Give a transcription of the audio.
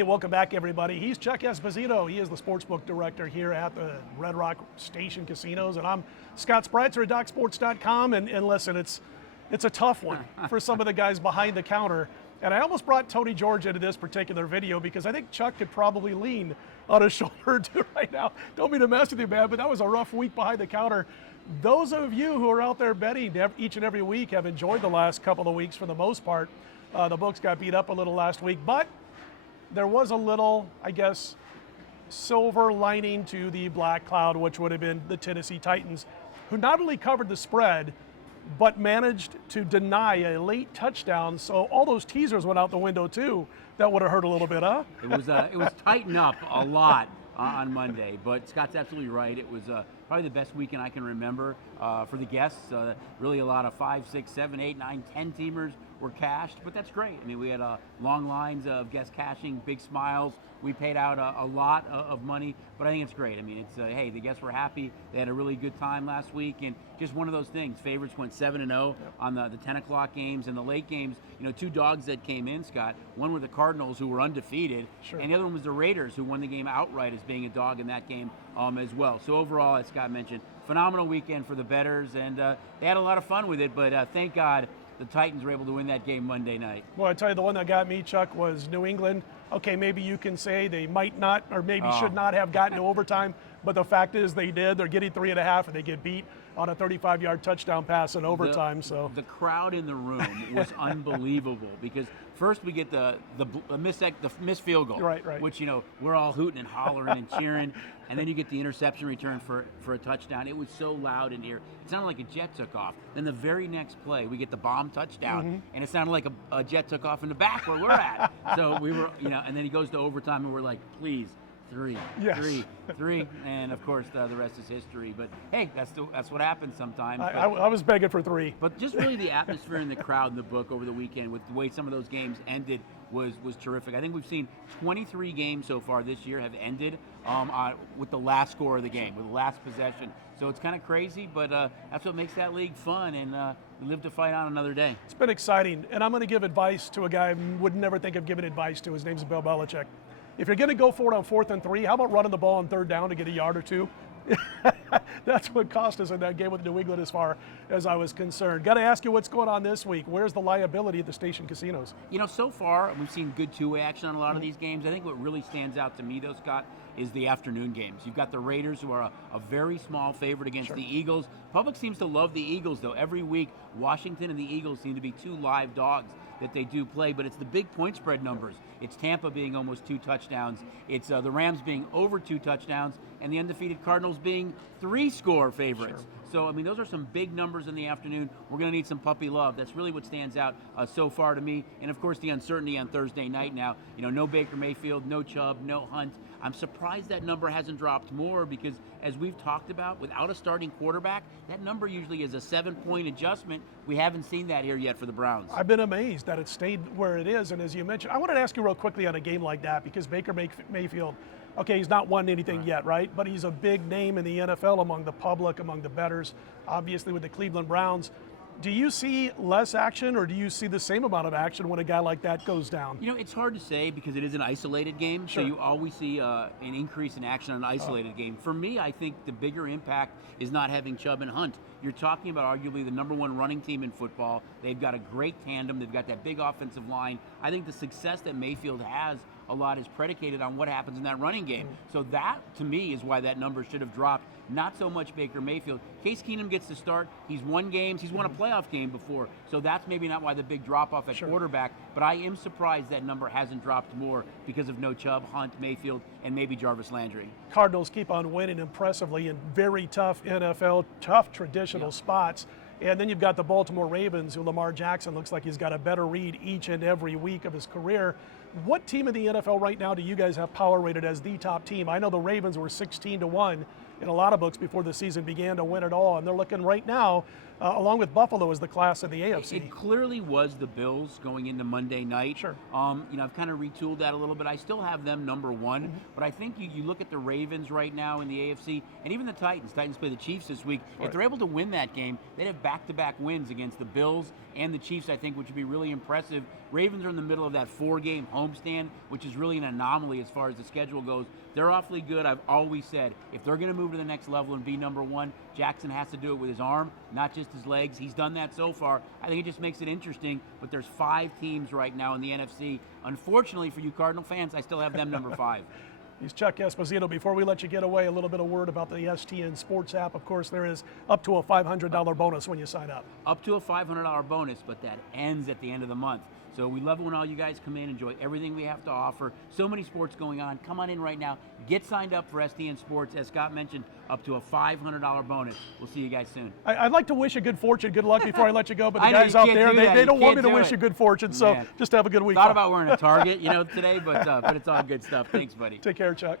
Hey, welcome back, everybody. He's Chuck Esposito. He is the Sportsbook Director here at the Red Rock Station Casinos, and I'm Scott Spreitzer at DocSports.com. And listen, it's a tough one for some of the guys behind the counter. And I almost brought Tony George into this particular video because I think Chuck could probably lean on his shoulder or two right now. Don't mean to mess with you, man, but that was a rough week behind the counter. Those of you who are out there betting each and every week have enjoyed the last couple of weeks for the most part. The books got beat up a little last week, but there was a little, I guess, silver lining to the black cloud, which would have been the Tennessee Titans, who not only covered the spread, but managed to deny a late touchdown. So all those teasers went out the window too. That would have hurt a little bit, huh? It was tighten up a lot on Monday, but Scott's absolutely right. It was probably the best weekend I can remember for the guests. Really a lot of 5, 6, 7, 8, 9, 10 teamers were cashed, but that's great. I mean, we had long lines of guests cashing, big smiles. We paid out a lot of money, but I think it's great. I mean, it's hey, the guests were happy. They had a really good time last week, and just one of those things. Favorites went 7-0 on the 10 o'clock games and the late games. You know, 2 dogs that came in, Scott. One were the Cardinals, who were undefeated, and the other one was the Raiders, who won the game outright as being a dog in that game as well. So overall, as Scott mentioned, phenomenal weekend for the bettors, and they had a lot of fun with it. But thank God the Titans were able to win that game Monday night. Well, I tell you, the one that got me, Chuck, was New England. Okay, maybe you can say they might not, or maybe should not have gotten to overtime, but the fact is they did. They're getting 3.5, and they get beat on a 35-yard touchdown pass in overtime. So the crowd in the room was unbelievable, because first we get the missed field goal, right. Which, you know, we're all hooting and hollering and cheering, and then you get the interception return for a touchdown. It was so loud in here. It sounded like a jet took off. Then the very next play, we get the bomb touchdown, and it sounded like a jet took off in the back where we're at. So we were, you know, and then he goes to overtime, and we're like, please. 3, yes. 3, and of course the rest is history. But hey, that's what happens sometimes. I was begging for 3. But just really the atmosphere in the crowd in the book over the weekend, with the way some of those games ended, was terrific. I think we've seen 23 games so far this year have ended with the last score of the game, with the last possession. So it's kind of crazy, but that's what makes that league fun, and we live to fight on another day. It's been exciting, and I'm going to give advice to a guy I would never think of giving advice to. His name's Bill Belichick. If you're going to go for it on 4th and 3, how about running the ball on 3rd down to get a yard or 2? That's what cost us in that game with New England as far as I was concerned. Got to ask you what's going on this week. Where's the liability at the station casinos? You know, so far we've seen good two-way action on a lot of these games. I think what really stands out to me, though, Scott, is the afternoon games. You've got the Raiders, who are a very small favorite against the Eagles. Public seems to love the Eagles, though. Every week, Washington and the Eagles seem to be 2 live dogs that they do play, but it's the big point spread numbers. It's Tampa being almost 2 touchdowns. It's the Rams being over 2 touchdowns, and the undefeated Cardinals being 3-score favorites. So, I mean, those are some big numbers in the afternoon. We're going to need some puppy love. That's really what stands out so far to me. And, of course, the uncertainty on Thursday night now. You know, no Baker Mayfield, no Chubb, no Hunt. I'm surprised that number hasn't dropped more, because, as we've talked about, without a starting quarterback, that number usually is a 7-point adjustment. We haven't seen that here yet for the Browns. I've been amazed that it stayed where it is. And as you mentioned, I wanted to ask you real quickly on a game like that, because Baker Mayfield, okay, he's not won anything yet, right? But he's a big name in the NFL among the public, among the bettors, obviously with the Cleveland Browns. Do you see less action, or do you see the same amount of action when a guy like that goes down? You know, it's hard to say, because it is an isolated game, so you always see an increase in action on an isolated game. For me, I think the bigger impact is not having Chubb and Hunt. You're talking about arguably the #1 running team in football. They've got a great tandem. They've got that big offensive line. I think the success that Mayfield has a lot is predicated on what happens in that running game. So that, to me, is why that number should have dropped. Not so much Baker Mayfield. Case Keenum gets to start. He's won games. He's won a playoff game before. So that's maybe not why the big drop-off at quarterback. But I am surprised that number hasn't dropped more, because of no Chubb, Hunt, Mayfield, and maybe Jarvis Landry. Cardinals keep on winning impressively in very tough NFL, tough traditional spots. And then you've got the Baltimore Ravens, who Lamar Jackson looks like he's got a better read each and every week of his career. What team in the NFL right now do you guys have power rated as the top team? I know the Ravens were 16-1 in a lot of books before the season began to win it all, and they're looking right now along with Buffalo, is the class of the AFC. It clearly was the Bills going into Monday night. Sure. I've kind of retooled that a little bit. I still have them number one, but I think you look at the Ravens right now in the AFC, and even the Titans. Titans play the Chiefs this week. Right. If they're able to win that game, they'd have back-to-back wins against the Bills and the Chiefs, I think, which would be really impressive. Ravens are in the middle of that 4-game homestand, which is really an anomaly as far as the schedule goes. They're awfully good. I've always said, if they're going to move to the next level and be number one, Jackson has to do it with his arm, not just his legs. He's done that so far. I think it just makes it interesting, but there's 5 teams right now in the NFC. Unfortunately for you Cardinal fans, I still have them number 5. He's Chuck Esposito. Before we let you get away, a little bit of word about the STN Sports app. Of course, there is up to a $500 bonus when you sign up. Up to a $500 bonus, but that ends at the end of the month. So we love it when all you guys come in, enjoy everything we have to offer. So many sports going on. Come on in right now. Get signed up for STN Sports. As Scott mentioned, up to a $500 bonus. We'll see you guys soon. I'd like to wish you good fortune, good luck before I let you go, but the I know guys you out can't there, do that. they You don't want me can't to do wish it. you good fortune, so Man. just have a good week. Thought about wearing a Target, today, but it's all good stuff. Thanks, buddy. Take care, Chuck.